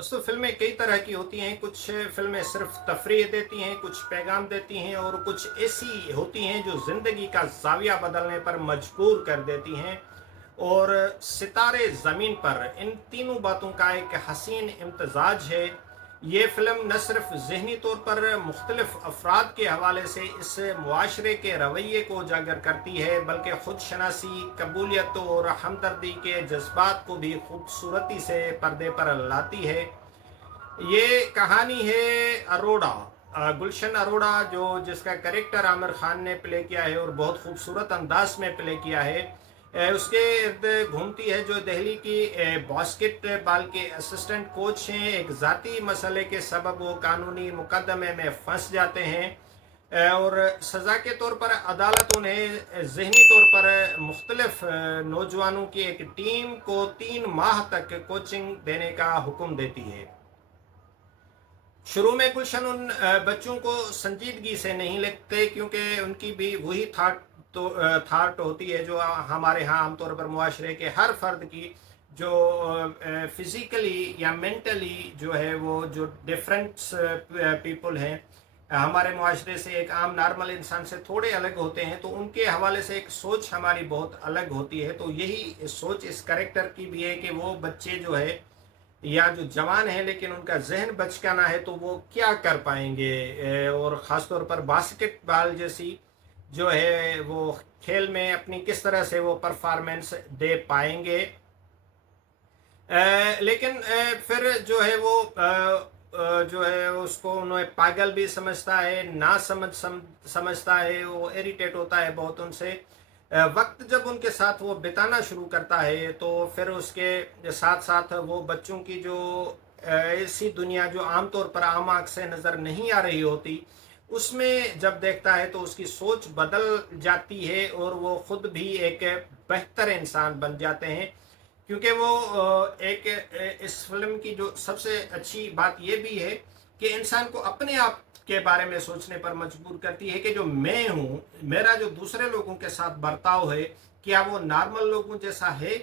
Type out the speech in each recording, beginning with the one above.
दोस्तों फिल्में कई तरह की होती हैं। कुछ फिल्में सिर्फ तफरीह देती हैं, कुछ पैगाम देती हैं और कुछ ऐसी होती हैं जो ज़िंदगी का ज़ाविया बदलने पर मजबूर कर देती हैं। और सितारे ज़मीन पर इन तीनों बातों का एक हसीन इम्तजाज है। ये फ़िल्म न सिर्फ ज़हनी तौर पर मुख्तलिफ अफराद के हवाले से इस मुआशरे के रवैये को उजागर करती है, बल्कि ख़ुद शनासी, कबूलियत और हमदर्दी के जज्बात को भी खूबसूरती से पर्दे पर लाती है। ये कहानी है अरोड़ा, गुलशन अरोड़ा, जो जिसका कैरेक्टर आमिर खान ने प्ले किया है और बहुत खूबसूरत अंदाज में प्ले किया है। उसके इर्द घूमती है जो दिल्ली की बास्केटबॉल के असिस्टेंट कोच हैं। एक ज़ाती मसले के सबब वो कानूनी मुकदमे में फंस जाते हैं और सज़ा के तौर पर अदालत उन्हें ज़हनी तौर पर मुख्तलिफ नौजवानों की एक टीम को 3 माह तक कोचिंग देने का हुक्म देती है। शुरू में गुलशन उन बच्चों को संजीदगी से नहीं लेते, क्योंकि उनकी भी वही थाट होती है जो हमारे यहाँ आमतौर पर मुआशरे के हर फर्द की, जो फिज़िकली या मेंटली जो है वो जो डिफरेंट पीपल हैं, हमारे मुआशरे से एक आम नॉर्मल इंसान से थोड़े अलग होते हैं, तो उनके हवाले से एक सोच हमारी बहुत अलग होती है। तो यही सोच इस करेक्टर की भी है कि वो बच्चे जो है या जो जवान है लेकिन उनका जहन बचकाना है, तो वो क्या कर पाएंगे। और ख़ास तौर पर बास्केटबॉल जैसी जो है वो खेल में अपनी किस तरह से वो परफॉर्मेंस दे पाएंगे। लेकिन फिर जो है वो जो है उसको उन्हें पागल भी समझता है, ना समझता है, वो इरिटेट होता है बहुत उनसे। वक्त जब उनके साथ वो बिताना शुरू करता है तो फिर उसके साथ साथ वो बच्चों की जो ऐसी दुनिया जो आमतौर पर आम आँख से नज़र नहीं आ रही होती, उसमें जब देखता है तो उसकी सोच बदल जाती है और वो खुद भी एक बेहतर इंसान बन जाते हैं। क्योंकि वो इस फिल्म की जो सबसे अच्छी बात ये भी है कि इंसान को अपने आप के बारे में सोचने पर मजबूर करती है कि जो मैं हूँ, मेरा जो दूसरे लोगों के साथ बर्ताव है, क्या वो नॉर्मल लोगों जैसा है।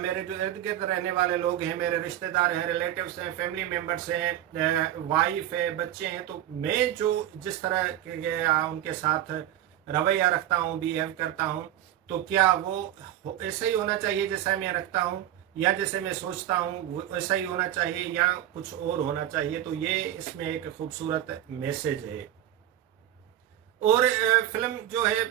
मेरे जो इर्द गिर्द रहने वाले लोग हैं, मेरे रिश्तेदार हैं, रिलेटिव्स हैं, फैमिली मेम्बर्स हैं, वाइफ है, बच्चे हैं, तो मैं जो जिस तरह के उनके साथ रवैया रखता हूँ, बिहेव करता हूँ, तो क्या वो ऐसा ही होना चाहिए जैसा मैं रखता हूँ, या जैसे मैं सोचता हूँ वैसा ही होना चाहिए, या कुछ और होना चाहिए। तो ये इसमें एक खूबसूरत मैसेज है। और फिल्म जो है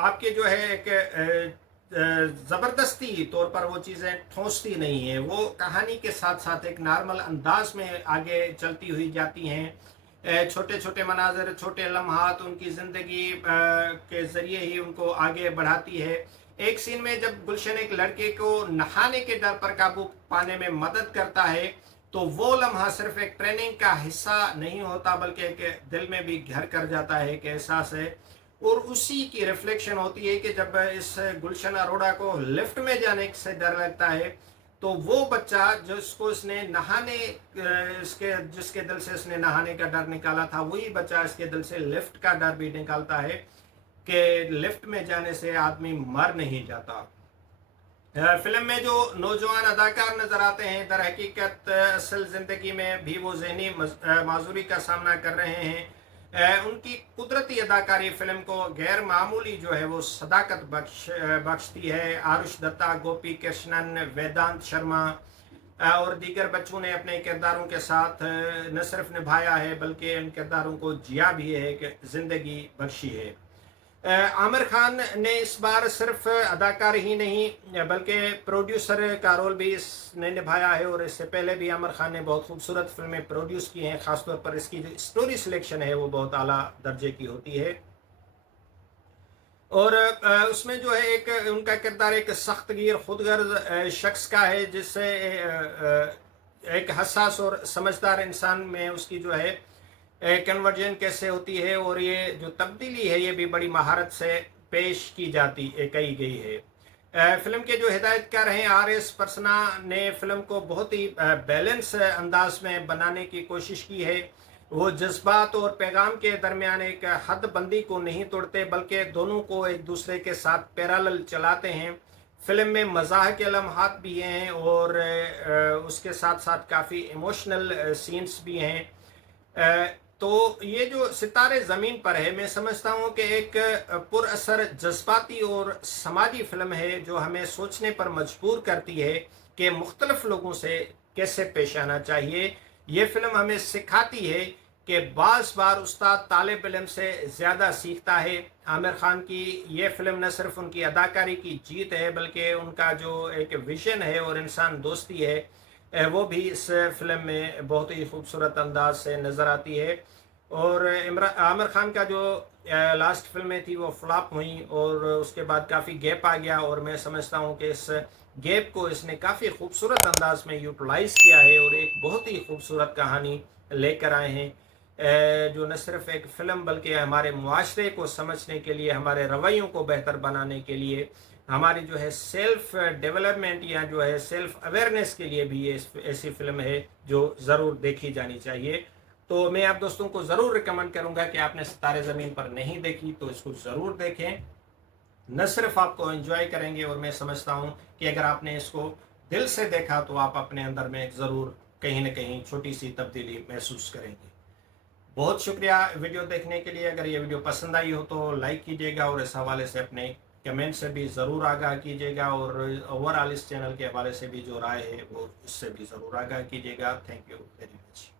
आपके जो है एक ज़बरदस्ती तौर पर वो चीज़ें ठोंसती नहीं है, वो कहानी के साथ साथ एक नॉर्मल अंदाज में आगे चलती हुई जाती हैं। छोटे छोटे मनाजर, छोटे लम्हात उनकी ज़िंदगी के ज़रिए ही उनको आगे बढ़ाती है। एक सीन में जब गुलशन एक लड़के को नहाने के डर पर काबू पाने में मदद करता है, तो वो लम्हा सिर्फ एक ट्रेनिंग का हिस्सा नहीं होता बल्कि एक दिल में भी घर कर जाता है, एक एहसास है। और उसी की रिफ्लेक्शन होती है कि जब इस गुलशन अरोड़ा को लिफ्ट में जाने से डर लगता है, तो वो बच्चा जिसको इसने नहाने इसके जिसके दिल से इसने नहाने का डर निकाला था, वही बच्चा इसके दिल से लिफ्ट का डर भी निकालता है कि लिफ्ट में जाने से आदमी मर नहीं जाता। फिल्म में जो नौजवान अदाकार नजर आते हैं, दर हकीकत असल ज़िंदगी में भी वो जहनी माजूरी का सामना कर रहे हैं। उनकी कुदरती अदाकारी फिल्म को गैर मामूली जो है वो सदाकत बख्शती है। आरुष दत्ता, गोपी कृष्णन, वेदांत शर्मा और दीगर बच्चों ने अपने किरदारों के साथ न सिर्फ निभाया है बल्कि इन किरदारों को जिया भी है, कि ज़िंदगी बख्शी है। आमिर खान ने इस बार सिर्फ अदाकार ही नहीं बल्कि प्रोड्यूसर का रोल भी इसने निभाया है, और इससे पहले भी आमिर खान ने बहुत खूबसूरत फिल्में प्रोड्यूस की हैं। ख़ासतौर पर इसकी जो स्टोरी सिलेक्शन है वो बहुत आला दर्जे की होती है। और उसमें जो है एक उनका किरदार एक सख्तगीर खुदगर्ज शख्स का है, जिससे एक हसास और समझदार इंसान में उसकी जो है कन्वर्जन कैसे होती है, और ये जो तब्दीली है ये भी बड़ी महारत से पेश की कही गई है। फिल्म के जो हिदायतकार हैं RS परसना ने फिल्म को बहुत ही बैलेंस अंदाज में बनाने की कोशिश की है। वो जज्बात और पैगाम के दरमियान एक हद बंदी को नहीं तोड़ते बल्कि दोनों को एक दूसरे के साथ पैरेलल चलाते हैं। फिल्म में मज़ाक के लम्हात भी हैं और उसके साथ साथ काफ़ी इमोशनल सीन्स भी हैं। तो ये जो सितारे ज़मीन पर है, मैं समझता हूँ कि एक पुरअसर जज्बाती और समाजी फ़िल्म है जो हमें सोचने पर मजबूर करती है कि मुख्तलिफ लोगों से कैसे पेश आना चाहिए। ये फ़िल्म हमें सिखाती है कि बाज़ बार उस्ताद तालिब इल्म से ज़्यादा सीखता है। आमिर खान की ये फ़िल्म न सिर्फ उनकी अदाकारी की जीत है बल्कि उनका जो एक विजन है और इंसान दोस्ती है, वो भी इस फिल्म में बहुत ही खूबसूरत अंदाज से नज़र आती है। और आमिर खान का जो लास्ट फिल्में थी वो फ्लॉप हुई और उसके बाद काफ़ी गैप आ गया, और मैं समझता हूँ कि इस गैप को इसने काफ़ी खूबसूरत अंदाज में यूटिलाइज़ किया है और एक बहुत ही खूबसूरत कहानी लेकर आए हैं, जो न सिर्फ एक फ़िल्म बल्कि हमारे मुआशरे को समझने के लिए, हमारे रवैयों को बेहतर बनाने के लिए, हमारी जो है सेल्फ डेवलपमेंट या जो है सेल्फ अवेयरनेस के लिए भी ये ऐसी फिल्म है जो ज़रूर देखी जानी चाहिए। तो मैं आप दोस्तों को ज़रूर रिकमेंड करूंगा कि आपने सितारे ज़मीन पर नहीं देखी तो इसको ज़रूर देखें। न सिर्फ आपको एंजॉय करेंगे, और मैं समझता हूं कि अगर आपने इसको दिल से देखा तो आप अपने अंदर में ज़रूर कहीं ना कहीं छोटी सी तब्दीली महसूस करेंगे। बहुत शुक्रिया वीडियो देखने के लिए। अगर ये वीडियो पसंद आई हो तो लाइक कीजिएगा और इस हवाले से अपने कमेंट से भी ज़रूर आगाह कीजिएगा, और ओवरऑल इस चैनल के हवाले से भी जो राय है वो इससे भी ज़रूर आगाह कीजिएगा। Thank you very much.